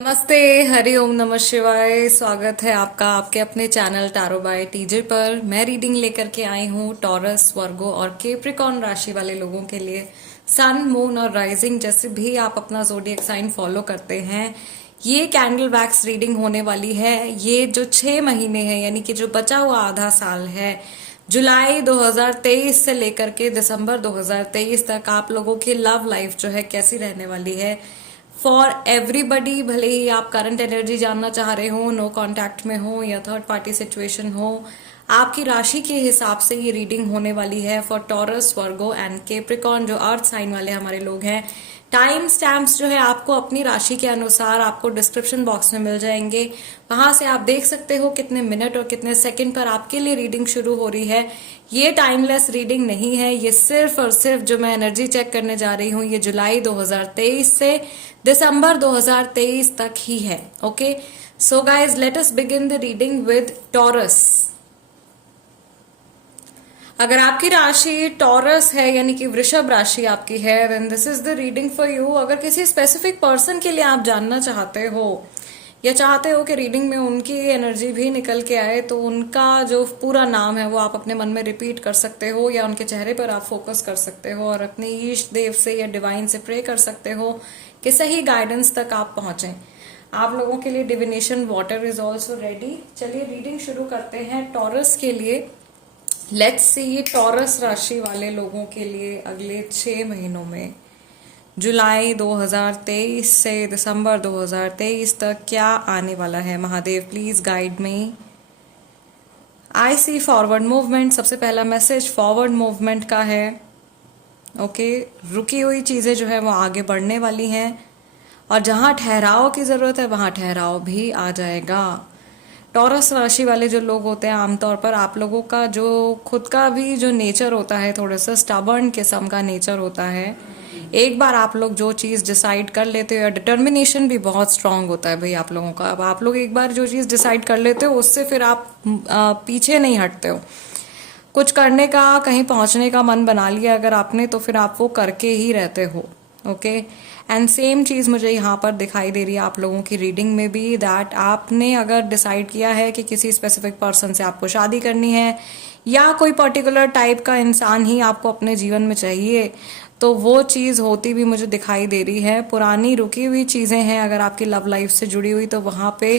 नमस्ते, हरि ओम, नमः शिवाय। स्वागत है आपका आपके अपने चैनल टैरो बाय टीजे पर। मैं रीडिंग लेकर के आई हूँ टॉरस, वर्गो और केप्रिकॉन राशि वाले लोगों के लिए। सन, मून और राइजिंग जैसे भी आप अपना जोडिएक साइन फॉलो करते हैं, ये कैंडल वैक्स रीडिंग होने वाली है। ये जो 6 महीने है, यानी कि जो बचा हुआ आधा साल है, जुलाई 2023 से लेकर के दिसंबर 2023 तक आप लोगों की लव लाइफ जो है कैसी रहने वाली है फॉर एवरीबडी। भले ही आप करंट एनर्जी जानना चाह रहे हो, नो कांटेक्ट में हो या थर्ड पार्टी सिचुएशन हो, आपकी राशि के हिसाब से ये रीडिंग होने वाली है for taurus, Virgo and Capricorn, जो अर्थ साइन वाले हमारे लोग हैं। टाइम स्टैम्प्स जो है आपको अपनी राशि के अनुसार आपको डिस्क्रिप्शन बॉक्स में मिल जाएंगे। वहां से आप देख सकते हो कितने मिनट और कितने सेकंड पर आपके लिए रीडिंग शुरू हो रही है। ये टाइमलेस रीडिंग नहीं है, ये सिर्फ और सिर्फ जो मैं एनर्जी चेक करने जा रही हूँ, ये जुलाई 2023 से दिसंबर 2023 तक ही है। Okay, so guys, let us begin the reading with taurus. अगर आपकी राशि टॉरस है, यानी कि वृषभ राशि आपकी है, then this is the reading for you. अगर किसी स्पेसिफिक पर्सन के लिए आप जानना चाहते हो या चाहते हो कि रीडिंग में उनकी एनर्जी भी निकल के आए, तो उनका जो पूरा नाम है वो आप अपने मन में रिपीट कर सकते हो या उनके चेहरे पर आप फोकस कर सकते हो और अपने ईष्ट देव से या डिवाइन से प्रे कर सकते हो कि सही गाइडेंस तक आप पहुंचे। आप लोगों के लिए divination water is also ready. चलिए रीडिंग शुरू करते हैं टॉरस के लिए। लेट्स सी टॉरस राशि वाले लोगों के लिए अगले 6 महीनों में, जुलाई 2023 से दिसंबर 2023 तक क्या आने वाला है। Mahadev please guide me. I see forward movement. सबसे पहला मैसेज फॉरवर्ड मूवमेंट का है। ओके, रुकी हुई चीजें जो है वो आगे बढ़ने वाली हैं और जहां ठहराव की जरूरत है वहां ठहराव भी आ जाएगा। टॉरस राशि वाले जो लोग होते हैं, आमतौर पर आप लोगों का जो खुद का भी जो नेचर होता है, थोड़ा सा स्टबर्न किस्म का नेचर होता है। एक बार आप लोग जो चीज डिसाइड कर लेते हो, डिटर्मिनेशन भी बहुत स्ट्रांग होता है भाई आप लोगों का। अब आप लोग एक बार जो चीज डिसाइड कर लेते हो, उससे फिर आप पीछे नहीं हटते हो। कुछ करने का, कहीं पहुंचने का मन बना लिया अगर आपने, तो फिर आप वो करके ही रहते हो। ओके, एंड सेम चीज मुझे यहाँ पर दिखाई दे रही है आप लोगों की रीडिंग में भी, दैट आपने अगर डिसाइड किया है कि किसी स्पेसिफिक पर्सन से आपको शादी करनी है या कोई पर्टिकुलर टाइप का इंसान ही आपको अपने जीवन में चाहिए, तो वो चीज होती भी मुझे दिखाई दे रही है। पुरानी रुकी हुई चीजें हैं अगर आपकी लव लाइफ से जुड़ी हुई, तो वहां पे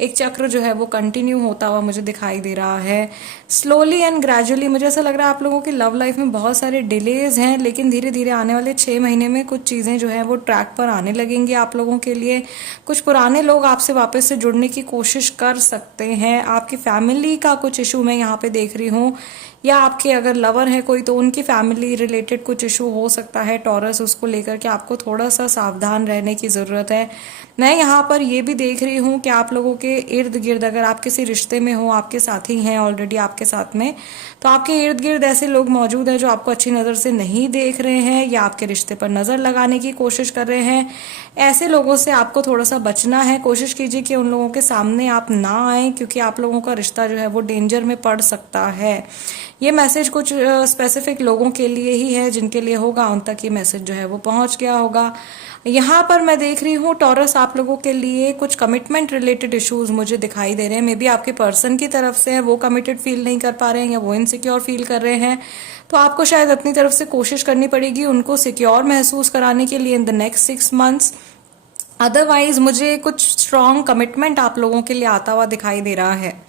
एक चक्र जो है वो कंटिन्यू होता हुआ मुझे दिखाई दे रहा है। स्लोली एंड ग्रेजुअली मुझे ऐसा लग रहा है आप लोगों की लव लाइफ में बहुत सारे डिलेज हैं, लेकिन धीरे धीरे आने वाले 6 महीने में कुछ चीजें जो है वो ट्रैक पर आने लगेंगी आप लोगों के लिए। कुछ पुराने लोग आपसे वापस से जुड़ने की कोशिश कर सकते हैं। आपकी फैमिली का कुछ इशू मैं यहाँ पे देख रही हूँ, या आपके अगर लवर है कोई, तो उनकी फैमिली रिलेटेड कुछ इशू हो सकता है टॉरस, उसको लेकर के आपको थोड़ा सा सावधान रहने की जरूरत है। मैं यहाँ पर ये भी देख रही हूँ कि आप लोगों के इर्द गिर्द, अगर आप किसी रिश्ते में हो, आपके साथी हैं ऑलरेडी आपके साथ में, तो आपके इर्द गिर्द ऐसे लोग मौजूद हैं जो आपको अच्छी नज़र से नहीं देख रहे हैं या आपके रिश्ते पर नज़र लगाने की कोशिश कर रहे हैं। ऐसे लोगों से आपको थोड़ा सा बचना है। कोशिश कीजिए कि उन लोगों के सामने आप ना आए, क्योंकि आप लोगों का रिश्ता जो है वो डेंजर में पड़ सकता है। ये मैसेज कुछ स्पेसिफिक लोगों के लिए ही है, जिनके लिए होगा उन तक ये मैसेज जो है वो पहुंच गया होगा। यहाँ पर मैं देख रही हूँ टॉरस, आप लोगों के लिए कुछ कमिटमेंट रिलेटेड इश्यूज मुझे दिखाई दे रहे हैं। मे बी आपके पर्सन की तरफ से है, वो कमिटेड फील नहीं कर पा रहे हैं या वो इनसिक्योर फील कर रहे हैं, तो आपको शायद अपनी तरफ से कोशिश करनी पड़ेगी उनको सिक्योर महसूस कराने के लिए इन द नेक्स्ट 6 मंथ्स। अदरवाइज मुझे कुछ स्ट्रॉन्ग कमिटमेंट आप लोगों के लिए आता हुआ दिखाई दे रहा है।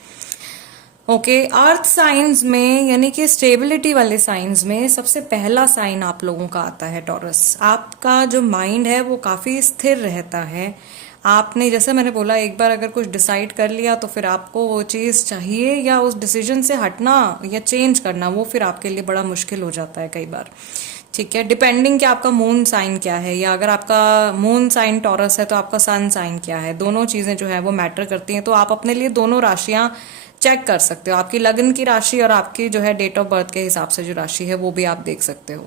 ओके, अर्थ साइंस में, यानी कि स्टेबिलिटी वाले साइंस में सबसे पहला साइन आप लोगों का आता है टॉरस। आपका जो माइंड है वो काफी स्थिर रहता है। आपने, जैसे मैंने बोला, एक बार अगर कुछ डिसाइड कर लिया तो फिर आपको वो चीज चाहिए या उस डिसीजन से हटना या चेंज करना, वो फिर आपके लिए बड़ा मुश्किल हो जाता है कई बार। ठीक है, डिपेंडिंग कि आपका मून साइन क्या है, या अगर आपका मून साइन टॉरस है तो आपका सन साइन क्या है, दोनों चीजें जो है वो मैटर करती हैं। तो आप अपने लिए दोनों राशियां चेक कर सकते हो, आपकी लग्न की राशि और आपकी जो है डेट ऑफ बर्थ के हिसाब से जो राशि है वो भी आप देख सकते हो।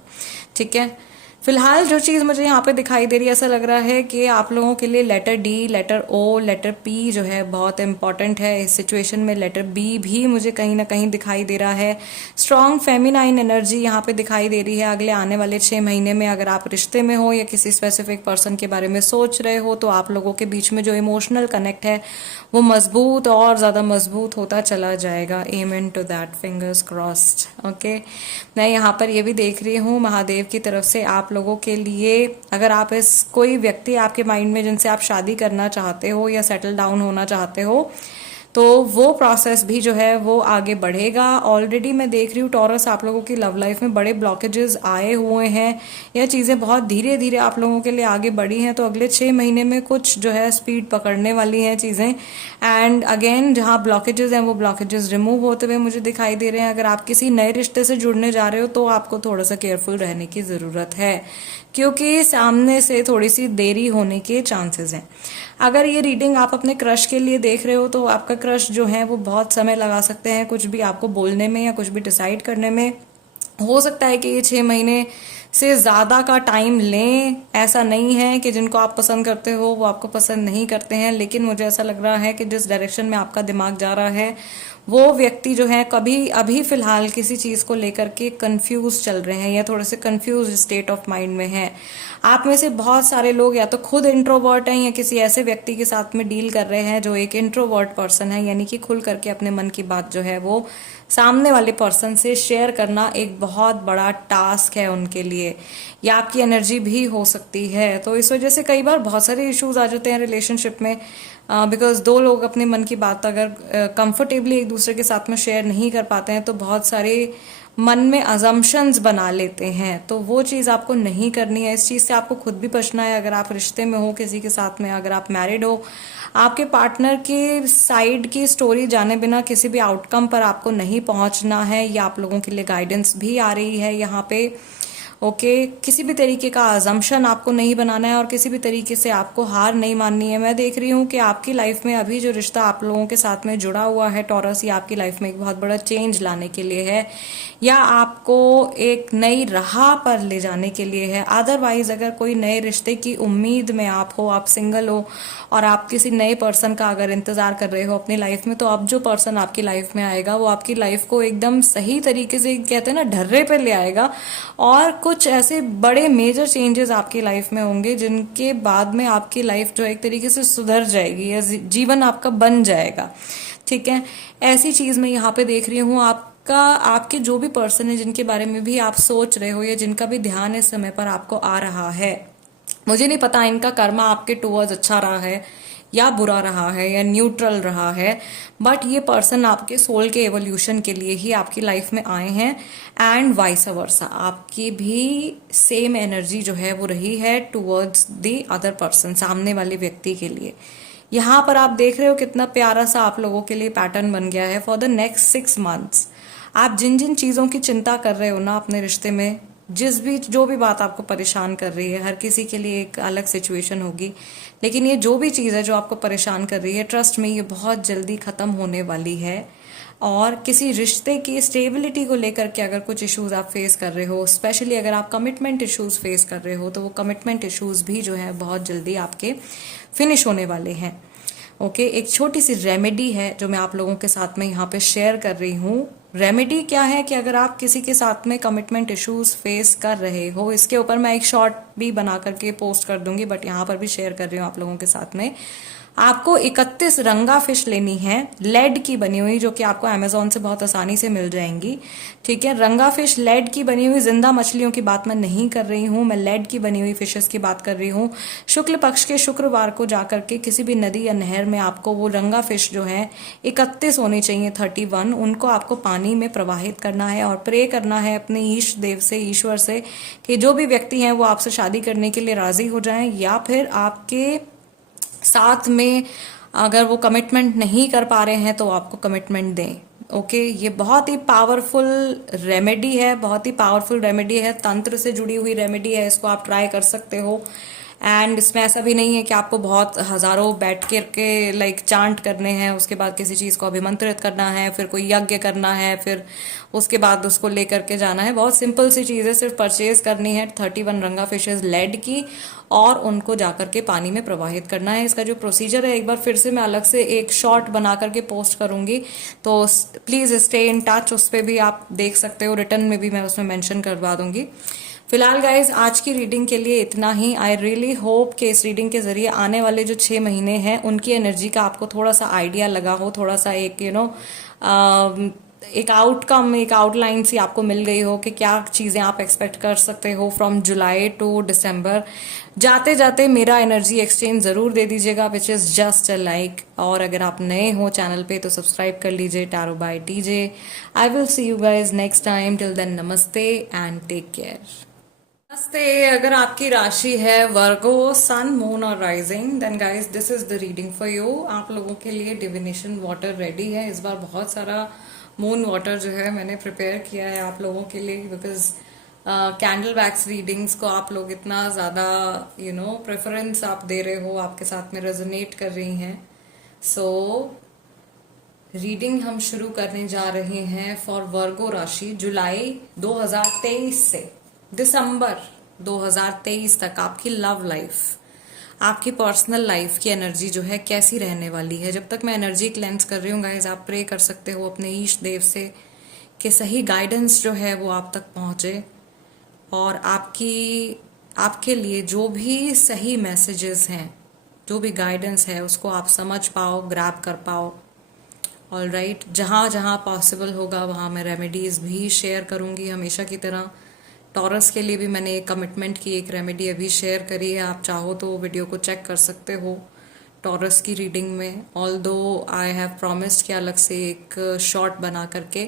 ठीक है, फिलहाल जो चीज़ मुझे यहाँ पे दिखाई दे रही है, ऐसा लग रहा है कि आप लोगों के लिए लेटर डी, लेटर ओ, लेटर पी जो है बहुत इंपॉर्टेंट है इस सिचुएशन में। लेटर बी भी मुझे कहीं ना कहीं दिखाई दे रहा है। स्ट्रॉन्ग फेमिनाइन एनर्जी यहाँ पे दिखाई दे रही है अगले आने वाले 6 महीने में। अगर आप रिश्ते में हो या किसी स्पेसिफिक पर्सन के बारे में सोच रहे हो, तो आप लोगों के बीच में जो इमोशनल कनेक्ट है वो मजबूत और ज़्यादा मजबूत होता चला जाएगा। Amen to that, fingers crossed. Okay, मैं यहाँ पर ये भी देख रही हूँ महादेव की तरफ से आप लोगों के लिए, अगर आप इस कोई व्यक्ति आपके माइंड में जिनसे आप शादी करना चाहते हो या सेटल डाउन होना चाहते हो, तो वो प्रोसेस भी जो है वो आगे बढ़ेगा। ऑलरेडी मैं देख रही हूँ टॉरस, आप लोगों की लव लाइफ में बड़े ब्लॉकेजेस आए हुए हैं, या चीज़ें बहुत धीरे धीरे आप लोगों के लिए आगे बढ़ी हैं। तो अगले 6 महीने में कुछ जो है स्पीड पकड़ने वाली हैं चीज़ें। एंड अगेन जहाँ ब्लॉकेजेस हैं वो ब्लॉकेजेस रिमूव होते हुए मुझे दिखाई दे रहे हैं। अगर आप किसी नए रिश्ते से जुड़ने जा रहे हो तो आपको थोड़ा सा केयरफुल रहने की ज़रूरत है, क्योंकि सामने से थोड़ी सी देरी होने के चांसेस हैं। अगर ये रीडिंग आप अपने क्रश के लिए देख रहे हो, तो आपका क्रश जो है वो बहुत समय लगा सकते हैं कुछ भी आपको बोलने में या कुछ भी डिसाइड करने में। हो सकता है कि ये 6 महीने से ज़्यादा का टाइम लें। ऐसा नहीं है कि जिनको आप पसंद करते हो वो आपको पसंद नहीं करते हैं, लेकिन मुझे ऐसा लग रहा है कि जिस डायरेक्शन में आपका दिमाग जा रहा है, वो व्यक्ति जो है कभी अभी फिलहाल किसी चीज़ को लेकर के कंफ्यूज चल रहे हैं या थोड़े से कंफ्यूज स्टेट ऑफ माइंड में हैं। आप में से बहुत सारे लोग या तो खुद इंट्रोवर्ट हैं या किसी ऐसे व्यक्ति के साथ में डील कर रहे हैं जो एक इंट्रोवर्ट पर्सन है, यानी कि खुल करके अपने मन की बात जो है वो सामने वाले पर्सन से शेयर करना एक बहुत बड़ा टास्क है उनके लिए, या आपकी एनर्जी भी हो सकती है। तो इस वजह से कई बार बहुत सारे इश्यूज आ जाते हैं रिलेशनशिप में, बिकॉज दो लोग अपने मन की बात अगर कंफर्टेबली एक दूसरे के साथ में शेयर नहीं कर पाते हैं तो बहुत सारे मन में अजम्पशंस बना लेते हैं। तो वो चीज़ आपको नहीं करनी है, इस चीज़ से आपको खुद भी बचना है। अगर आप रिश्ते में हो किसी के साथ में, अगर आप मैरिड हो, आपके पार्टनर के साइड की स्टोरी जाने बिना किसी भी आउटकम पर आपको नहीं पहुंचना है। या आप लोगों के लिए गाइडेंस भी आ रही है यहाँ पे। ओके, किसी भी तरीके का अजम्पशन आपको नहीं बनाना है और किसी भी तरीके से आपको हार नहीं माननी है। मैं देख रही हूँ कि आपकी लाइफ में अभी जो रिश्ता आप लोगों के साथ में जुड़ा हुआ है टॉरस, ये आपकी लाइफ में एक बहुत बड़ा चेंज लाने के लिए है या आपको एक नई राह पर ले जाने के लिए है। अदरवाइज अगर कोई नए रिश्ते की उम्मीद में आप हो, आप सिंगल हो और आप किसी नए पर्सन का अगर इंतजार कर रहे हो अपनी लाइफ में, तो अब जो पर्सन आपकी लाइफ में आएगा वो आपकी लाइफ को एकदम सही तरीके से, कहते हैं ना, ढर्रे पे ले आएगा। और कुछ ऐसे बड़े मेजर चेंजेस आपकी लाइफ में होंगे जिनके बाद में आपकी लाइफ जो एक तरीके से सुधर जाएगी या जीवन आपका बन जाएगा। ठीक है, ऐसी चीज मैं यहाँ पे देख रही हूँ। आपका, आपके जो भी पर्सन है जिनके बारे में भी आप सोच रहे हो या जिनका भी ध्यान इस समय पर आपको आ रहा है, मुझे नहीं पता इनका कर्मा आपके टूवर्ड्स अच्छा रहा है या बुरा रहा है या न्यूट्रल रहा है, बट ये पर्सन आपके सोल के एवोल्यूशन के लिए ही आपकी लाइफ में आए हैं। एंड वाइस वर्सा, आपकी भी सेम एनर्जी जो है वो रही है टूवर्ड्स द अदर पर्सन, सामने वाले व्यक्ति के लिए। यहाँ पर आप देख रहे हो कितना प्यारा सा आप लोगों के लिए पैटर्न बन गया है फॉर द नेक्स्ट 6 मंथ्स। आप जिन जिन चीज़ों की चिंता कर रहे हो ना अपने रिश्ते में, जो भी बात आपको परेशान कर रही है, हर किसी के लिए एक अलग सिचुएशन होगी, लेकिन ये जो भी चीज़ है जो आपको परेशान कर रही है, ट्रस्ट में ये बहुत जल्दी ख़त्म होने वाली है। और किसी रिश्ते की स्टेबिलिटी को लेकर के अगर कुछ इश्यूज आप फेस कर रहे हो, स्पेशली अगर आप कमिटमेंट इश्यूज फेस कर रहे हो, तो वो कमिटमेंट इश्यूज भी जो है बहुत जल्दी आपके फिनिश होने वाले हैं। ओके, एक छोटी सी रेमेडी है जो मैं आप लोगों के साथ में यहाँ पे शेयर कर रही हूँ। रेमेडी क्या है कि अगर आप किसी के साथ में कमिटमेंट इश्यूज फेस कर रहे हो, इसके ऊपर मैं एक शॉर्ट भी बना करके पोस्ट कर दूंगी, बट यहाँ पर भी शेयर कर रही हूँ आप लोगों के साथ में। आपको 31 रंगा फिश लेनी है, लेड की बनी हुई, जो कि आपको अमेजोन से बहुत आसानी से मिल जाएंगी। ठीक है, रंगा फिश लेड की बनी हुई, जिंदा मछलियों की बात मैं नहीं कर रही हूँ, मैं लेड की बनी हुई फिशेस की बात कर रही हूँ। शुक्ल पक्ष के शुक्रवार को जाकर के किसी भी नदी या नहर में आपको वो रंगा फिश जो है 31 होनी चाहिए, 31, उनको आपको पानी में प्रवाहित करना है और प्रे करना है अपने ईष्ट देव से, ईश्वर से, कि जो भी व्यक्ति हैं वो आपसे शादी करने के लिए राजी हो जाएं, या फिर आपके साथ में अगर वो कमिटमेंट नहीं कर पा रहे हैं तो आपको कमिटमेंट दें। ओके, ये बहुत ही पावरफुल रेमेडी है, बहुत ही पावरफुल रेमेडी है, तंत्र से जुड़ी हुई रेमेडी है, इसको आप ट्राई कर सकते हो। एंड इसमें ऐसा भी नहीं है कि आपको बहुत हजारों बैठ के लाइक चांट करने हैं, उसके बाद किसी चीज को अभिमंत्रित करना है, फिर कोई यज्ञ करना है, फिर उसके बाद उसको लेकर के जाना है। बहुत सिंपल सी चीज है, सिर्फ परचेज करनी है 31 रंगा फिशेज लेड की और उनको जाकर के पानी में प्रवाहित करना है। इसका जो प्रोसीजर है एक बार फिर से मैं अलग से एक शॉर्ट बना करके पोस्ट करूंगी, तो प्लीज स्टे इन टच, उस पर भी आप देख सकते हो, रिटर्न में भी मैं उसमें मेंशन करवा दूंगी। फिलहाल गाइज आज की रीडिंग के लिए इतना ही। आई रियली होप कि इस रीडिंग के जरिए आने वाले जो 6 महीने हैं उनकी एनर्जी का आपको थोड़ा सा आइडिया लगा हो, थोड़ा सा एक एक आउटकम, एक आउटलाइन सी आपको मिल गई हो कि क्या चीजें आप एक्सपेक्ट कर सकते हो फ्रॉम जुलाई टू दिसंबर। जाते जाते मेरा एनर्जी एक्सचेंज जरूर दे दीजिएगा, which is just a like. और अगर आप नए हो चैनल पे तो सब्सक्राइब कर लीजिए tarot by TJ. I will see you guys next time, till then नमस्ते एंड टेक केयर। नमस्ते। अगर आपकी राशि है वर्गो, सन, मून और rising, then guys this is the reading for you. आप लोगों के लिए डिविनेशन वाटर रेडी है। इस बार बहुत सारा मून वाटर जो है मैंने प्रिपेयर किया है आप लोगों के लिए, बिकॉज कैंडल वैक्स रीडिंग्स को आप लोग इतना ज्यादा प्रेफरेंस आप दे रहे हो, आपके साथ में रेजोनेट कर रही हैं। सो रीडिंग हम शुरू करने जा रहे हैं फॉर वर्गो राशि जुलाई 2023 से दिसंबर 2023 तक। आपकी लव लाइफ, आपकी पर्सनल लाइफ की एनर्जी जो है कैसी रहने वाली है। जब तक मैं एनर्जी क्लेंस कर रही हूँ गाइज, आप प्रे कर सकते हो अपने ईश देव से कि सही गाइडेंस जो है वो आप तक पहुंचे और आपके लिए जो भी सही मैसेजेस हैं, जो भी गाइडेंस है उसको आप समझ पाओ, ग्रैब कर पाओ। ऑल राइट, जहां जहां पॉसिबल होगा वहां मैं रेमेडीज भी शेयर करूंगी हमेशा की तरह। टॉरस के लिए भी मैंने एक कमिटमेंट की एक रेमेडी अभी शेयर करी है, आप चाहो तो वीडियो को चेक कर सकते हो टॉरस की रीडिंग में। ऑल्दो आई हैव प्रॉमिस्ड कि अलग से एक शॉर्ट बना करके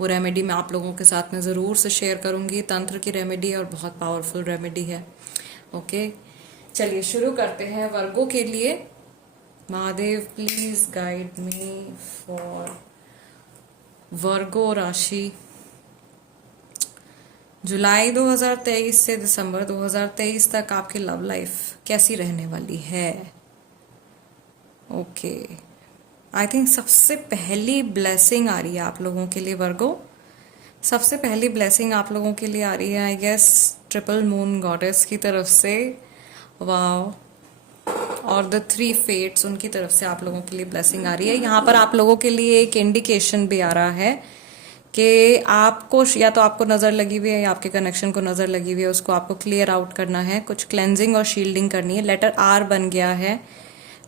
वो रेमेडी मैं आप लोगों के साथ में ज़रूर से शेयर करूंगी। तंत्र की रेमेडी है और बहुत पावरफुल रेमेडी है। ओके, चलिए शुरू करते हैं वर्गो के लिए। Mahadev please guide me for Virgo राशि जुलाई 2023 से दिसंबर 2023 तक आपकी लव लाइफ कैसी रहने वाली है। ओके, आई थिंक सबसे पहली ब्लेसिंग आ रही है आप लोगों के लिए वर्गो। सबसे पहली ब्लेसिंग आप लोगों के लिए आ रही है I guess triple moon goddess की तरफ से, वाओ, और द 3 फेट्स उनकी तरफ से आप लोगों के लिए ब्लेसिंग आ रही है। यहाँ पर आप लोगों के लिए एक इंडिकेशन भी आ रहा है कि आपको या तो आपको नजर लगी हुई है या आपके कनेक्शन को नजर लगी हुई है, उसको आपको क्लियर आउट करना है, कुछ क्लेंजिंग और शील्डिंग करनी है। लेटर आर बन गया है,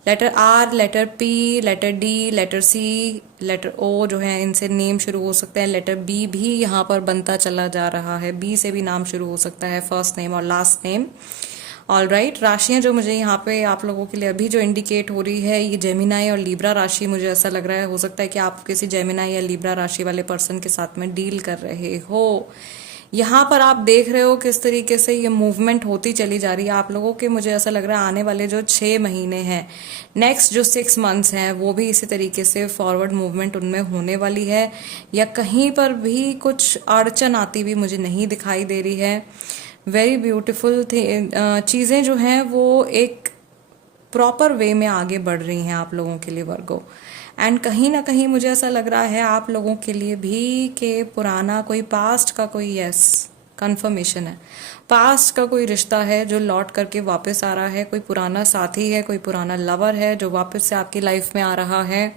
letter R, letter P, letter D, letter C, letter O जो है इनसे नेम शुरू हो सकते हैं। लेटर बी भी यहाँ पर बनता चला जा रहा है, बी से भी नाम शुरू हो सकता है, फर्स्ट नेम और लास्ट नेम। ऑल राइट, राशियां जो मुझे यहाँ पे आप लोगों के लिए अभी जो इंडिकेट हो रही है, ये जेमिनाई और लीब्रा राशि मुझे ऐसा लग रहा है। हो सकता है कि आप किसी जेमिनाई या लीब्रा राशि वाले पर्सन के साथ में डील कर रहे हो। यहाँ पर आप देख रहे हो किस तरीके से ये मूवमेंट होती चली जा रही है आप लोगों के। मुझे ऐसा लग रहा है आने वाले जो 6 महीने हैं, नेक्स्ट जो 6 मंथ्स हैं, वो भी इसी तरीके से फॉरवर्ड मूवमेंट उनमें होने वाली है। या कहीं पर भी कुछ अड़चन आती हुई मुझे नहीं दिखाई दे रही है। वेरी ब्यूटिफुल चीज़ें जो हैं वो एक प्रॉपर वे में आगे बढ़ रही हैं आप लोगों के लिए वर्गो। एंड कहीं ना कहीं मुझे ऐसा लग रहा है आप लोगों के लिए भी कि पुराना कोई पास्ट का कोई यस कंफर्मेशन है, पास्ट का कोई रिश्ता है जो लौट करके वापस आ रहा है, कोई पुराना साथी है, कोई पुराना लवर है जो वापस से आपकी लाइफ में आ रहा है।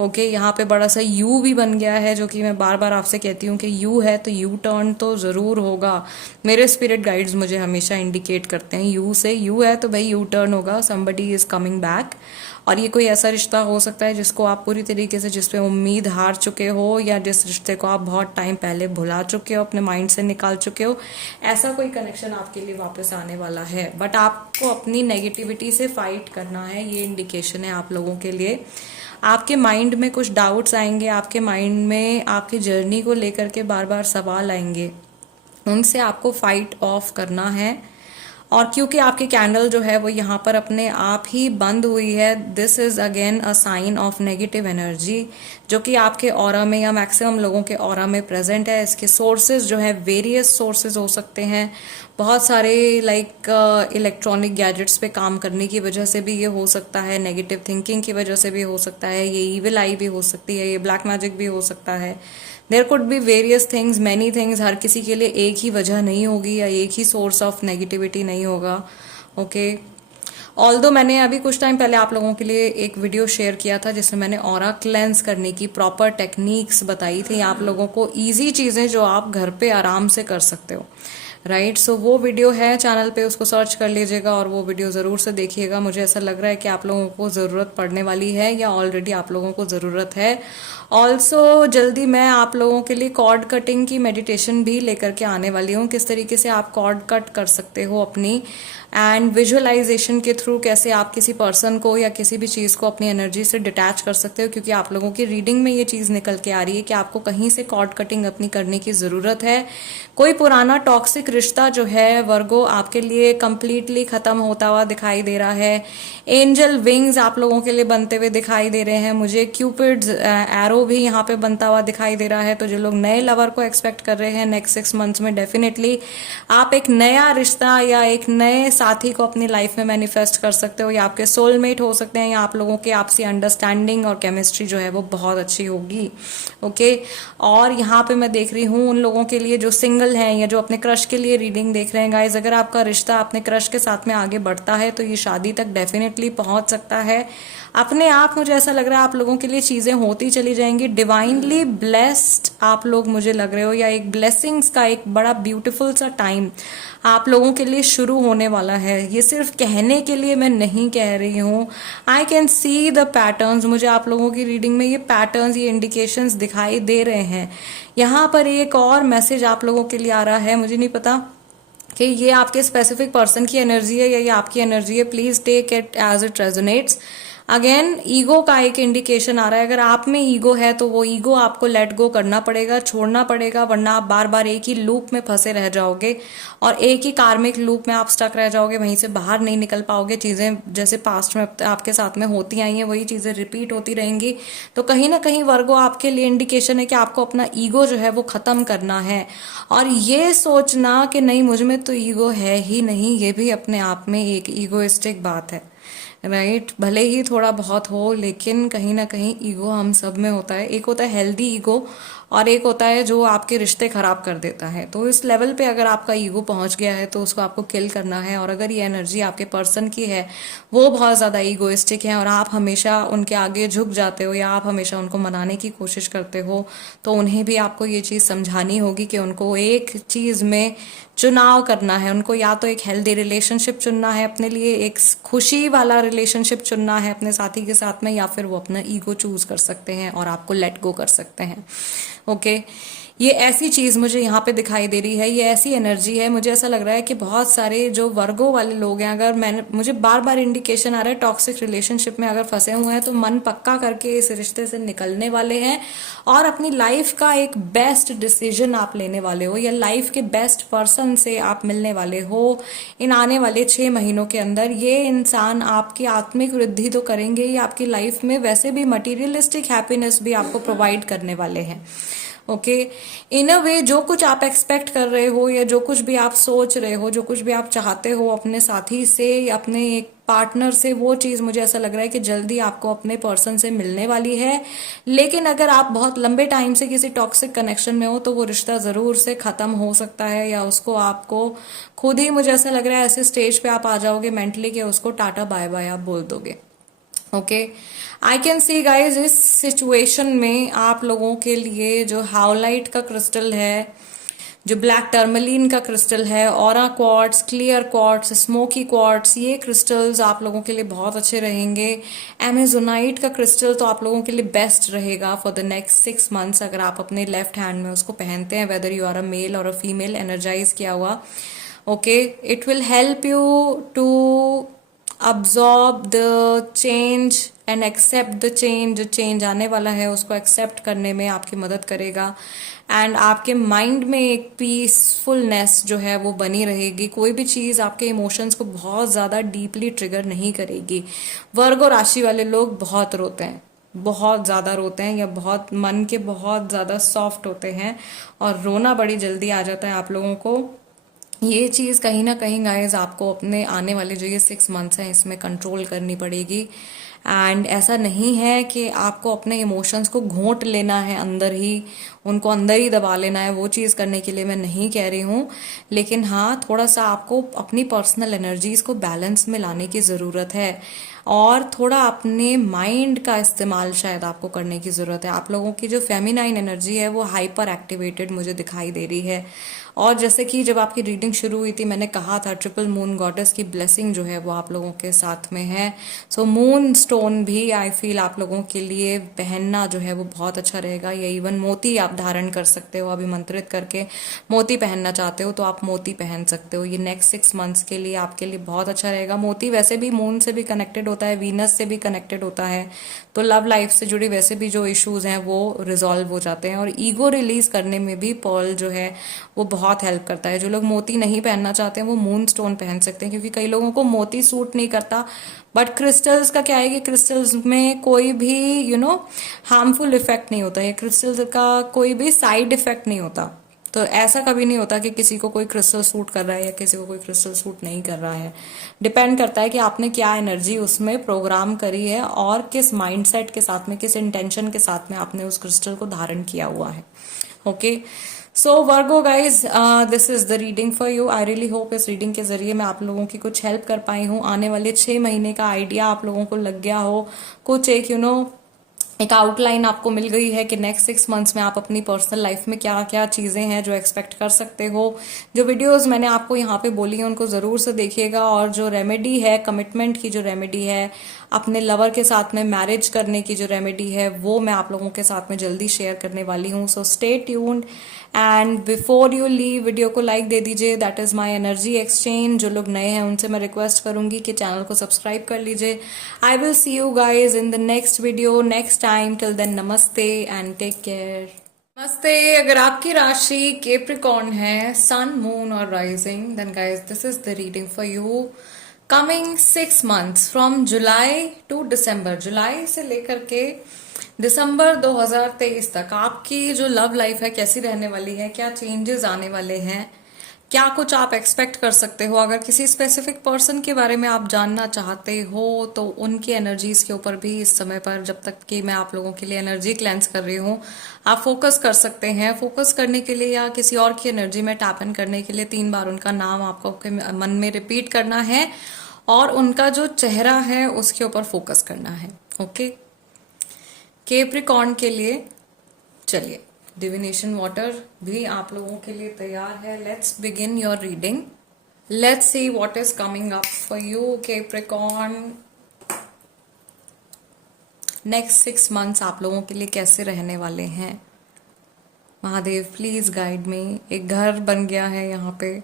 ओके, यहाँ पे बड़ा सा यू भी बन गया है, जो कि मैं बार बार आपसे कहती हूँ कि यू है तो यू टर्न तो जरूर होगा। मेरे स्पिरिट गाइड्स मुझे हमेशा इंडिकेट करते हैं यू से, यू है तो भाई यू टर्न होगा, समबडी इज कमिंग बैक। और ये कोई ऐसा रिश्ता हो सकता है जिसको आप पूरी तरीके से, जिस पे उम्मीद हार चुके हो, या जिस रिश्ते को आप बहुत टाइम पहले भुला चुके हो, अपने माइंड से निकाल चुके हो। ऐसा कोई कनेक्शन आपके लिए वापस आने वाला है, बट आपको अपनी नेगेटिविटी से फाइट करना है, ये इंडिकेशन है आप लोगों के लिए। आपके माइंड में कुछ डाउट्स आएंगे, आपके माइंड में आपकी जर्नी को लेकर के बार बार सवाल आएंगे, उनसे आपको फाइट ऑफ करना है। और क्योंकि आपकी कैंडल जो है वो यहाँ पर अपने आप ही बंद हुई है, this is again a sign of negative energy जो कि आपके ऑरा में या मैक्सिमम लोगों के ऑरा में प्रेजेंट है। इसके सोर्सेज जो है वेरियस सोर्सेज हो सकते हैं, बहुत सारे लाइक इलेक्ट्रॉनिक गैजेट्स पे काम करने की वजह से भी ये हो सकता है, नेगेटिव थिंकिंग की वजह से भी हो सकता है, ये ईविल आई भी हो सकती है, ये ब्लैक मैजिक भी हो सकता है। There could be various things, many things. हर किसी के लिए एक ही वजह नहीं होगी या एक ही सोर्स ऑफ नेगेटिविटी नहीं होगा। ओके, ऑल्दो मैंने अभी कुछ टाइम पहले आप लोगों के लिए एक वीडियो शेयर किया था जिसमें मैंने ऑरा क्लेंस करने की प्रॉपर टेक्निक्स बताई थी आप लोगों को, इजी चीजें जो आप घर पे आराम से कर सकते हो, राइट। सो वो वीडियो है चैनल पे, उसको सर्च कर लीजिएगा और वो वीडियो ज़रूर से देखिएगा। मुझे ऐसा लग रहा है कि आप लोगों को ज़रूरत पड़ने वाली है या ऑलरेडी आप लोगों को ज़रूरत है। ऑल्सो जल्दी मैं आप लोगों के लिए कॉर्ड कटिंग की मेडिटेशन भी लेकर के आने वाली हूँ, किस तरीके से आप कॉर्ड कट कर सकते हो अपनी, एंड विजुअलाइजेशन के थ्रू कैसे आप किसी पर्सन को या किसी भी चीज़ को अपनी एनर्जी से डिटैच कर सकते हो। क्योंकि आप लोगों की रीडिंग में ये चीज़ निकल के आ रही है कि आपको कहीं से कॉर्ड कटिंग अपनी करने की ज़रूरत है। कोई पुराना टॉक्सिक रिश्ता जो है वर्गो आपके लिए कंप्लीटली खत्म होता हुआ दिखाई दे रहा है। एंजल विंग्स आप लोगों के लिए बनते हुए दिखाई दे रहे हैं मुझे। क्यूपिड्स एरो भी यहाँ पे बनता हुआ दिखाई दे रहा है। तो जो लोग नए लवर को एक्सपेक्ट कर रहे हैं नेक्स्ट 6 मंथ्स में, डेफिनेटली आप एक नया रिश्ता या एक नए साथी को अपनी लाइफ में मैनिफेस्ट कर सकते हो, या आपके सोलमेट हो सकते हैं, या आप लोगों की आपसी अंडरस्टैंडिंग और केमिस्ट्री जो है वो बहुत अच्छी होगी। ओके, और यहाँ पे मैं देख रही हूँ उन लोगों के लिए जो सिंगल हैं या जो अपने क्रश के लिए रीडिंग देख रहे हैं गाइज, अगर आपका रिश्ता अपने क्रश के साथ में आगे बढ़ता है तो ये शादी तक डेफिनेटली पहुंच सकता है। अपने आप मुझे ऐसा लग रहा है आप लोगों के लिए चीजें होती चली जाएंगी। डिवाइनली ब्लेस्ड आप लोग मुझे लग रहे हो, या एक ब्लेसिंग्स का एक बड़ा ब्यूटीफुल सा टाइम आप लोगों के लिए शुरू होने वाला है। ये सिर्फ कहने के लिए मैं नहीं कह रही हूँ, I can see the patterns. मुझे आप लोगों की रीडिंग में ये पैटर्न्स, ये इंडिकेशंस दिखाई दे रहे हैं। यहाँ पर एक और मैसेज आप लोगों के लिए आ रहा है, मुझे नहीं पता कि ये आपके स्पेसिफिक पर्सन की एनर्जी है या ये आपकी एनर्जी है। Please take it as it resonates. Again ego का एक इंडिकेशन आ रहा है। अगर आप में ईगो है तो वो ईगो आपको लेट गो करना पड़ेगा, छोड़ना पड़ेगा, वरना आप बार बार एक ही लूप में फंसे रह जाओगे और एक ही कार्मिक लूप में आप स्टक रह जाओगे, वहीं से बाहर नहीं निकल पाओगे। चीजें जैसे पास्ट में आपके साथ में होती आई हैं वही चीजें रिपीट होती रहेंगी। तो कहीं ना कहीं वर्गो आपके लिए इंडिकेशन है कि आपको अपना ईगो जो है वो खत्म करना है, और ये सोचना कि नहीं मुझ में तो ईगो है ही नहीं, ये भी अपने आप में एक ईगोइस्टिक बात है, राइट। भले ही थोड़ा बहुत हो, लेकिन कहीं ना कहीं ईगो हम सब में होता है। एक होता है हेल्दी ईगो और एक होता है जो आपके रिश्ते खराब कर देता है। तो इस लेवल पे अगर आपका ईगो पहुंच गया है तो उसको आपको किल करना है। और अगर ये एनर्जी आपके पर्सन की है, वो बहुत ज्यादा ईगोइस्टिक है और आप हमेशा उनके आगे झुक जाते हो या आप हमेशा उनको मनाने की कोशिश करते हो, तो उन्हें भी आपको ये चीज समझानी होगी कि उनको एक चीज में चुनाव करना है। उनको या तो एक हेल्दी रिलेशनशिप चुनना है अपने लिए, एक खुशी वाला रिलेशनशिप चुनना है अपने साथी के साथ में, या फिर वो अपना ईगो चूज कर सकते हैं और आपको लेट गो कर सकते हैं। ओके, ये ऐसी चीज मुझे यहाँ पे दिखाई दे रही है, ये ऐसी एनर्जी है। मुझे ऐसा लग रहा है कि बहुत सारे जो वर्गो वाले लोग हैं, अगर मुझे बार बार इंडिकेशन आ रहा है टॉक्सिक रिलेशनशिप में अगर फंसे हुए हैं, तो मन पक्का करके इस रिश्ते से निकलने वाले हैं और अपनी लाइफ का एक बेस्ट डिसीजन आप लेने वाले हो, या लाइफ के बेस्ट पर्सन से आप मिलने वाले हो इन आने वाले 6 महीनों के अंदर। ये इंसान आपकी आत्मिक वृद्धि तो करेंगे ही, आपकी लाइफ में वैसे भी मटीरियलिस्टिक हैप्पीनेस भी आपको प्रोवाइड करने वाले हैं। ओके, इन अ वे जो कुछ आप एक्सपेक्ट कर रहे हो या जो कुछ भी आप सोच रहे हो, जो कुछ भी आप चाहते हो अपने साथी से या अपने एक पार्टनर से, वो चीज मुझे ऐसा लग रहा है कि जल्दी आपको अपने पर्सन से मिलने वाली है। लेकिन अगर आप बहुत लंबे टाइम से किसी टॉक्सिक कनेक्शन में हो तो वो रिश्ता जरूर से खत्म हो सकता है, या उसको आपको खुद ही, मुझे ऐसा लग रहा है ऐसे स्टेज पे आप आ जाओगे मेंटली कि उसको टाटा बाय बाय आप बोल दोगे। Okay, I can see guys इस सिचुएशन में आप लोगों के लिए जो हाउलाइट का क्रिस्टल है, जो ब्लैक टर्मलीन का क्रिस्टल है, aura quartz, clear quartz, smoky quartz, ये क्रिस्टल्स आप लोगों के लिए बहुत अच्छे रहेंगे। एमेजोनाइट का क्रिस्टल तो आप लोगों के लिए बेस्ट रहेगा फॉर द नेक्स्ट 6 मंथ्स अगर आप अपने लेफ्ट हैंड में उसको पहनते हैं, whether you are a male और अ फीमेल, एनर्जाइज किया हुआ। Okay, it will help you to absorb the change and accept the change। जो चेंज आने वाला है उसको एक्सेप्ट करने में आपकी मदद करेगा, एंड आपके माइंड में एक पीसफुलनेस जो है वो बनी रहेगी। कोई भी चीज आपके इमोशंस को बहुत ज्यादा डीपली ट्रिगर नहीं करेगी। वर्गो राशि वाले लोग बहुत रोते हैं, बहुत ज्यादा रोते हैं, या बहुत मन के बहुत ज्यादा सॉफ्ट होते हैं और रोना बड़ी जल्दी आ जाता है आप लोगों को। ये चीज कहीं ना कहीं गाइस आपको अपने आने वाले जो ये 6 मंथ्स हैं इसमें कंट्रोल करनी पड़ेगी। एंड ऐसा नहीं है कि आपको अपने इमोशंस को घोंट लेना है अंदर ही, उनको अंदर ही दबा लेना है, वो चीज करने के लिए मैं नहीं कह रही हूँ। लेकिन हाँ, थोड़ा सा आपको अपनी पर्सनल एनर्जीज को बैलेंस में लाने की जरूरत है, और थोड़ा अपने माइंड का इस्तेमाल शायद आपको करने की जरूरत है। आप लोगों की जो फेमिनाइन एनर्जी है वो हाइपर एक्टिवेटेड मुझे दिखाई दे रही है। और जैसे कि जब आपकी रीडिंग शुरू हुई थी मैंने कहा था ट्रिपल मून गॉडेस की ब्लेसिंग जो है वो आप लोगों के साथ में है। सो मून स्टोन भी आई फील आप लोगों के लिए पहनना जो है वो बहुत अच्छा रहेगा, या इवन मोती आप धारण कर सकते हो, अभिमंत्रित करके मोती पहनना चाहते हो तो आप मोती पहन सकते हो। ये नेक्स्ट 6 मंथ्स के लिए आपके लिए बहुत अच्छा रहेगा। मोती वैसे भी मून से भी कनेक्टेड होता है, वीनस से भी कनेक्टेड होता है, तो लव लाइफ से जुड़ी वैसे भी जो इश्यूज हैं वो रिजॉल्व हो जाते हैं। और ईगो रिलीज करने में भी पर्ल जो है वो बहुत हेल्प करता है। जो लोग मोती नहीं पहनना चाहते हैं वो मून स्टोन पहन सकते हैं, क्योंकि कई लोगों को मोती सूट नहीं करता। बट क्रिस्टल्स का क्या है कि क्रिस्टल्स में कोई भी हार्मफुल इफेक्ट नहीं होता है, क्रिस्टल्स का कोई भी साइड इफेक्ट नहीं होता। तो ऐसा कभी नहीं होता कि किसी को कोई क्रिस्टल सूट कर रहा है या किसी को कोई क्रिस्टल सूट नहीं कर रहा है। डिपेंड करता है कि आपने क्या एनर्जी उसमें प्रोग्राम करी है और किस माइंडसेट के साथ में, किस इंटेंशन के साथ में आपने उस क्रिस्टल को धारण किया हुआ है। Okay, so Virgo guys, this is the reading for you. I really hope इस रीडिंग के जरिए मैं आप लोगों की कुछ हेल्प कर पाई हूँ। आने वाले 6 महीने का आइडिया आप लोगों को लग गया हो, कुछ एक आउटलाइन आपको मिल गई है कि नेक्स्ट 6 मंथ्स में आप अपनी पर्सनल लाइफ में क्या क्या चीजें हैं जो एक्सपेक्ट कर सकते हो। जो वीडियोस मैंने आपको यहाँ पे बोली हैं उनको जरूर से देखिएगा, और जो रेमेडी है, कमिटमेंट की जो रेमेडी है, अपने लवर के साथ में मैरिज करने की जो रेमेडी है, वो मैं आप लोगों के साथ में जल्दी शेयर करने वाली हूँ। So stay tuned, and before you leave video को लाइक दे दीजिए, that is my energy exchange. जो लोग नए हैं उनसे मैं रिक्वेस्ट करूंगी कि चैनल को सब्सक्राइब कर लीजिए। I will see you guys in the next video next time. Till then नमस्ते एंड टेक केयर। नमस्ते। अगर आपकी राशि केप्रिकॉर्न है, सन, मून और rising, then guys this is the reading for you coming 6 months from July to December. जुलाई से लेकर के दिसंबर 2023 तक आपकी जो लव लाइफ है कैसी रहने वाली है, क्या चेंजेस आने वाले हैं, क्या कुछ आप एक्सपेक्ट कर सकते हो। अगर किसी स्पेसिफिक पर्सन के बारे में आप जानना चाहते हो तो उनकी एनर्जीज के ऊपर भी इस समय पर, जब तक कि मैं आप लोगों के लिए एनर्जी क्लेंस कर रही हूँ, आप फोकस कर सकते हैं। फोकस करने के लिए या किसी और की एनर्जी में टैप इन करने के लिए 3 बार उनका नाम आपको आपके मन में रिपीट करना है, और उनका जो चेहरा है उसके ऊपर फोकस करना है। ओके, केप्रिकॉर्न के लिए चलिए डिविनेशन वाटर भी आप लोगों के लिए तैयार है। Let's begin your reading. Let's see what is coming up for you Capricorn. Next 6 months आप लोगों के लिए कैसे रहने वाले हैं। Mahadev please guide me. एक घर बन गया है यहाँ पे।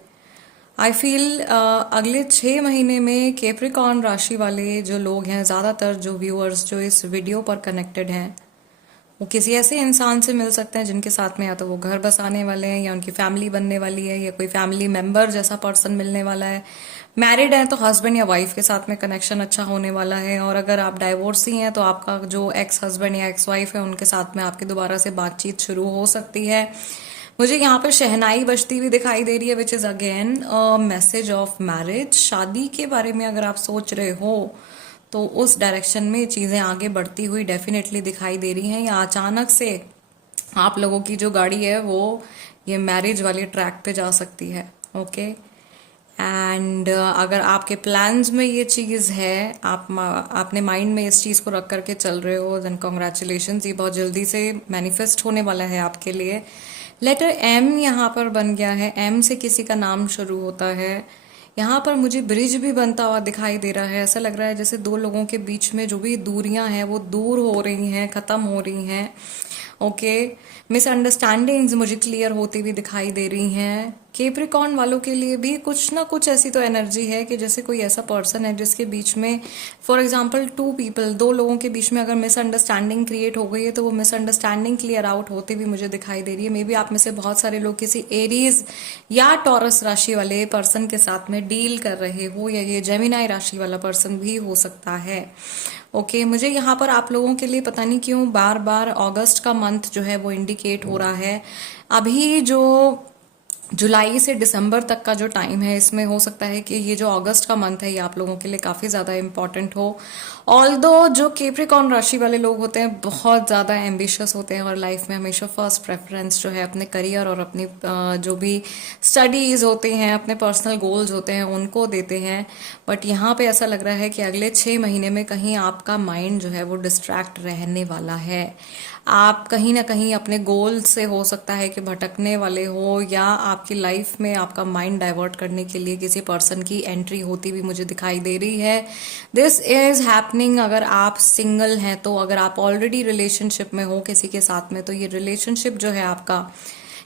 आई फील अगले 6 महीने में केप्रिकॉर्न राशि वाले जो लोग हैं, ज्यादातर जो व्यूअर्स जो इस वीडियो पर कनेक्टेड हैं, वो किसी ऐसे इंसान से मिल सकते हैं जिनके साथ में या तो वो घर बसाने वाले हैं, या उनकी फैमिली बनने वाली है, या कोई फैमिली मेंबर जैसा पर्सन मिलने वाला है। मैरिड है तो हस्बैंड या वाइफ के साथ में कनेक्शन अच्छा होने वाला है, और अगर आप डाइवोर्सी हैं तो आपका जो एक्स हस्बैंड या एक्स वाइफ है उनके साथ में आपकी दोबारा से बातचीत शुरू हो सकती है। मुझे यहाँ पर शहनाई बजती हुई दिखाई दे रही है, which is again a message of marriage. शादी के बारे में अगर आप सोच रहे हो तो उस डायरेक्शन में चीजें आगे बढ़ती हुई डेफिनेटली दिखाई दे रही हैं, या अचानक से आप लोगों की जो गाड़ी है वो ये मैरिज वाले ट्रैक पे जा सकती है। ओके, एंड अगर आपके प्लान्स में ये चीज है, आपने माइंड में इस चीज को रख करके चल रहे हो, देन कॉन्ग्रेचुलेशंस, ये बहुत जल्दी से मैनिफेस्ट होने वाला है आपके लिए। लेटर एम यहाँ पर बन गया है। एम से किसी का नाम शुरू होता है। यहाँ पर मुझे ब्रिज भी बनता हुआ दिखाई दे रहा है। ऐसा लग रहा है जैसे दो लोगों के बीच में जो भी दूरियां हैं वो दूर हो रही हैं, खत्म हो रही हैं। ओके, मिसअंडरस्टैंडिंग्स मुझे क्लियर होती हुई दिखाई दे रही हैं। केप्रिकॉर्न वालों के लिए भी कुछ ना कुछ ऐसी तो एनर्जी है कि जैसे कोई ऐसा पर्सन है जिसके बीच में, फॉर एग्जांपल 2 पीपल, 2 लोगों के बीच में अगर मिसअंडरस्टैंडिंग क्रिएट हो गई है तो वो मिसअंडरस्टैंडिंग क्लियर आउट होते भी मुझे दिखाई दे रही है। मे बी आप में से बहुत सारे लोग किसी एरीज या टॉरस राशि वाले पर्सन के साथ में डील कर रहे हो, या ये जेमिनाई राशि वाला पर्सन भी हो सकता है। ओके, मुझे यहाँ पर आप लोगों के लिए पता नहीं क्यों बार बार अगस्त का मंथ जो है वो इंडिकेट हो रहा है। अभी जो जुलाई से दिसंबर तक का जो टाइम है, इसमें हो सकता है कि ये जो अगस्त का मंथ है ये आप लोगों के लिए काफ़ी ज़्यादा इम्पॉर्टेंट हो। ऑल्दो जो कैप्रिकॉर्न राशि वाले लोग होते हैं बहुत ज़्यादा एम्बिशियस होते हैं और लाइफ में हमेशा फर्स्ट प्रेफरेंस जो है अपने करियर और अपनी जो भी स्टडीज़ होते हैं, अपने पर्सनल गोल्स होते हैं उनको देते हैं। बट यहाँ पे ऐसा लग रहा है कि अगले 6 महीने में कहीं आपका माइंड जो है वो डिस्ट्रैक्ट रहने वाला है। आप कहीं ना कहीं अपने गोल से हो सकता है कि भटकने वाले हो, या आपकी लाइफ में आपका माइंड डाइवर्ट करने के लिए किसी पर्सन की एंट्री होती भी मुझे दिखाई दे रही है। दिस इज हैपनिंग अगर आप सिंगल हैं तो। अगर आप ऑलरेडी रिलेशनशिप में हो किसी के साथ में तो ये रिलेशनशिप जो है आपका,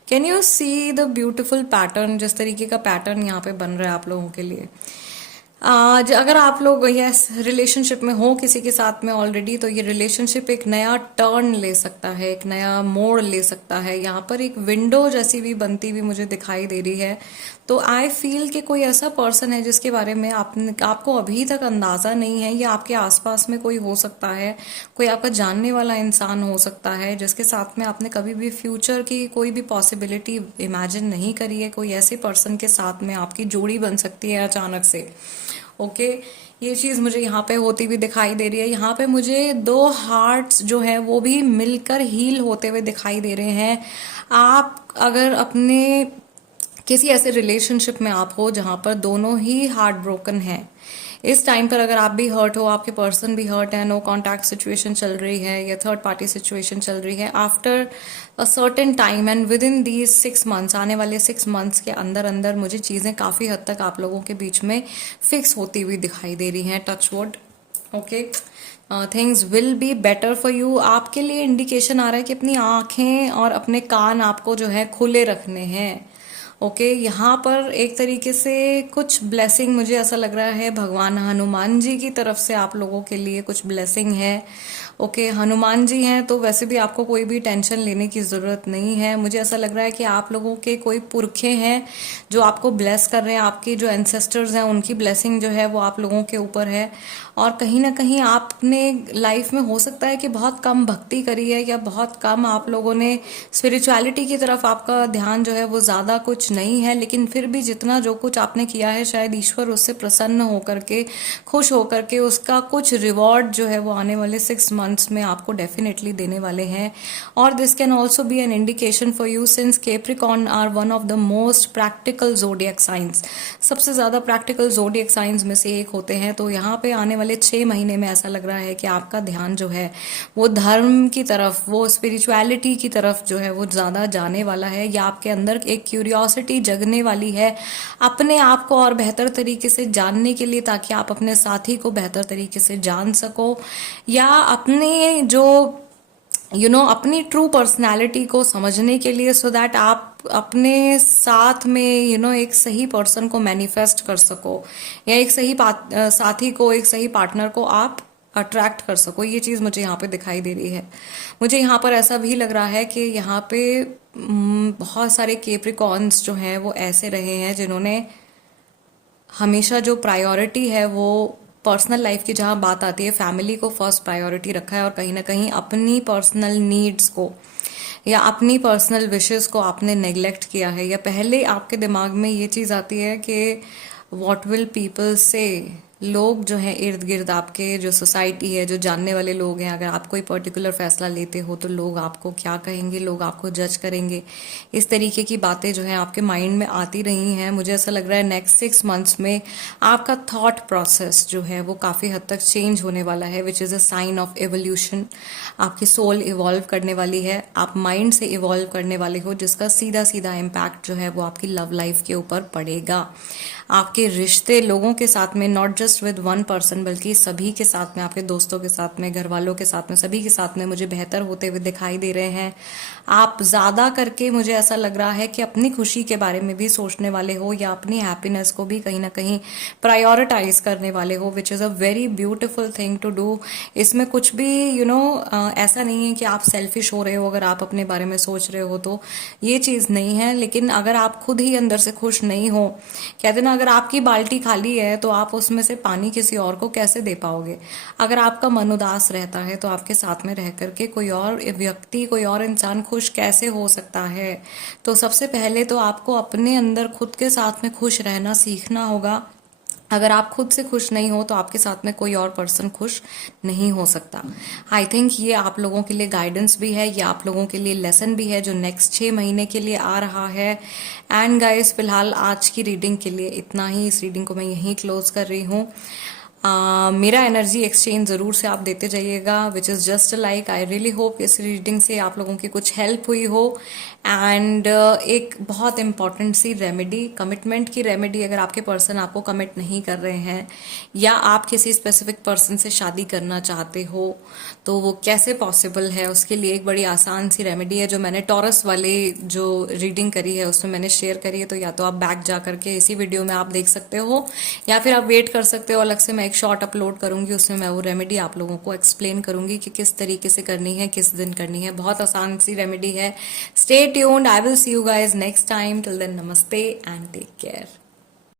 can you see the beautiful pattern, जिस तरीके का पैटर्न यहाँ पे बन रहा है आप लोगों के लिए। आज अगर आप लोग यस रिलेशनशिप में हो किसी के साथ में ऑलरेडी, तो ये रिलेशनशिप एक नया टर्न ले सकता है, एक नया मोड़ ले सकता है। यहाँ पर एक विंडो जैसी भी बनती हुई मुझे दिखाई दे रही है। तो आई फील कि कोई ऐसा पर्सन है जिसके बारे में आपको अभी तक अंदाजा नहीं है, या आपके आसपास में कोई हो सकता है, कोई आपका जानने वाला इंसान हो सकता है जिसके साथ में आपने कभी भी फ्यूचर की कोई भी पॉसिबिलिटी इमेजिन नहीं करी है। कोई ऐसे पर्सन के साथ में आपकी जोड़ी बन सकती है अचानक से। ओके, ये चीज मुझे यहाँ पे होती हुई दिखाई दे रही है। यहाँ पे मुझे दो हार्ट्स जो है वो भी मिलकर हील होते हुए दिखाई दे रहे हैं। आप अगर अपने किसी ऐसे रिलेशनशिप में आप हो जहां पर दोनों ही हार्ट ब्रोकन है, इस टाइम पर अगर आप भी हर्ट हो, आपके पर्सन भी हर्ट है, नो कॉन्टैक्ट सिचुएशन चल रही है या थर्ड पार्टी सिचुएशन चल रही है, after a certain time and with in these 6 months, आने वाले 6 मंथ्स के अंदर अंदर मुझे चीजें काफी हद तक आप लोगों के बीच में फिक्स होती हुई दिखाई दे रही हैं। Touch wood. Okay, things will be better for you. आपके लिए इंडिकेशन आ रहा है कि अपनी आंखें और अपने कान आपको जो है खुले रखने हैं। ओके, यहाँ पर एक तरीके से कुछ ब्लेसिंग मुझे ऐसा लग रहा है भगवान हनुमान जी की तरफ से आप लोगों के लिए कुछ ब्लेसिंग है। ओके, हनुमान जी हैं तो वैसे भी आपको कोई भी टेंशन लेने की जरूरत नहीं है। मुझे ऐसा लग रहा है कि आप लोगों के कोई पुरखे हैं जो आपको ब्लेस कर रहे हैं, आपके जो एंसेस्टर्स हैं उनकी ब्लेसिंग जो है वो आप लोगों के ऊपर है। और कहीं ना कहीं आपने लाइफ में हो सकता है कि बहुत कम भक्ति करी है, या बहुत कम आप लोगों ने स्पिरिचुअलिटी की तरफ आपका ध्यान जो है वो ज्यादा कुछ नहीं है, लेकिन फिर भी जितना जो कुछ आपने किया है शायद ईश्वर उससे प्रसन्न होकर के, खुश होकर के उसका कुछ रिवॉर्ड जो है वो आने वाले 6 मंथ्स में आपको डेफिनेटली देने वाले हैं। और this can also be an indication for you since Capricorn are one of the most practical zodiac signs, सबसे ज्यादा प्रैक्टिकल जोडियक साइंस में से एक होते हैं। तो यहाँ पे आने वाले 6 महीने में ऐसा लग रहा है कि आपका ध्यान जो है वो धर्म की तरफ, वो स्पिरिचुअलिटी की तरफ जो है वो ज्यादा जाने वाला है, या आपके अंदर एक क्यूरियोसिटी जगने वाली है अपने आप को और बेहतर तरीके से जानने के लिए, ताकि आप अपने साथी को बेहतर तरीके से जान सको, या अपने जो अपनी ट्रू पर्सनालिटी को समझने के लिए, सो दैट आप अपने साथ में एक सही पर्सन को मैनिफेस्ट कर सको, या एक सही साथी को, एक सही पार्टनर को आप अट्रैक्ट कर सको। ये चीज मुझे यहाँ पे दिखाई दे रही है। मुझे यहाँ पर ऐसा भी लग रहा है कि यहाँ पे बहुत सारे कैप्रिकॉर्न्स जो हैं वो ऐसे रहे हैं जिन्होंने हमेशा जो प्रायोरिटी है वो पर्सनल लाइफ की, जहां बात आती है फैमिली को फर्स्ट प्रायोरिटी रखा है, और कहीं ना कहीं अपनी पर्सनल नीड्स को या अपनी पर्सनल विशेस को आपने नेग्लेक्ट किया है। या पहले आपके दिमाग में ये चीज आती है कि व्हाट विल पीपल से, लोग जो हैं इर्द गिर्द आपके, जो सोसाइटी है, जो जानने वाले लोग हैं, अगर आप कोई पर्टिकुलर फैसला लेते हो तो लोग आपको क्या कहेंगे, लोग आपको जज करेंगे। इस तरीके की बातें जो हैं आपके माइंड में आती रही हैं। मुझे ऐसा लग रहा है नेक्स्ट 6 मंथ्स में आपका थॉट प्रोसेस जो है वो काफी हद तक चेंज होने वाला है, which is a sign of evolution. आपकी सोल इवॉल्व करने वाली है, आप माइंड से इवॉल्व करने वाले हो, जिसका सीधा सीधा इम्पैक्ट जो है वो आपकी लव लाइफ के ऊपर पड़ेगा। आपके रिश्ते लोगों के साथ में, not just with one person, बल्कि सभी के साथ में, आपके दोस्तों के साथ में, घर वालों के साथ में, सभी के साथ में मुझे बेहतर होते हुए दिखाई दे रहे हैं। आप ज्यादा करके मुझे ऐसा लग रहा है कि अपनी खुशी के बारे में भी सोचने वाले हो, या अपनी हैप्पीनेस को भी कहीं ना कहीं प्रायोरिटाइज करने वाले हो, which is a very beautiful thing to do. इसमें कुछ भी ऐसा नहीं है कि आप सेल्फिश हो रहे हो अगर आप अपने बारे में सोच रहे हो, तो ये चीज नहीं है। लेकिन अगर आप खुद ही अंदर से खुश नहीं हो, कहते ना अगर आपकी बाल्टी खाली है तो आप उसमें से पानी किसी और को कैसे दे पाओगे? अगर आपका मन उदास रहता है तो आपके साथ में रह करके कोई और व्यक्ति, कोई और इंसान खुश कैसे हो सकता है? तो सबसे पहले तो आपको अपने अंदर खुद के साथ में खुश रहना सीखना होगा। अगर आप खुद से खुश नहीं हो तो आपके साथ में कोई और पर्सन खुश नहीं हो सकता। आई थिंक ये आप लोगों के लिए गाइडेंस भी है, ये आप लोगों के लिए लेसन भी है जो नेक्स्ट 6 महीने के लिए आ रहा है। एंड गाइस, फिलहाल आज की रीडिंग के लिए इतना ही। इस रीडिंग को मैं यहीं क्लोज कर रही हूँ। मेरा एनर्जी एक्सचेंज ज़रूर से आप देते जाइएगा, which is just like. I really hope इस रीडिंग से आप लोगों की कुछ हेल्प हुई हो। एंड एक बहुत इंपॉर्टेंट सी रेमेडी, कमिटमेंट की रेमेडी, अगर आपके पर्सन आपको कमिट नहीं कर रहे हैं या आप किसी स्पेसिफिक पर्सन से शादी करना चाहते हो तो वो कैसे पॉसिबल है, उसके लिए एक बड़ी आसान सी रेमेडी है जो मैंने टॉरस वाले जो रीडिंग करी है उसमें मैंने शेयर करी है। तो या तो आप बैक जा करके इसी वीडियो में आप देख सकते हो या फिर आप वेट कर सकते हो, अलग से मैं एक शॉर्ट अपलोड करूंगी, उसमें मैं वो रेमेडी आप लोगों को एक्सप्लेन करूंगी कि किस तरीके से करनी है, किस दिन करनी है। बहुत आसान सी रेमेडी है। Stay tuned, I will see you guys next time. Till then, नमस्ते एंड टेक केयर।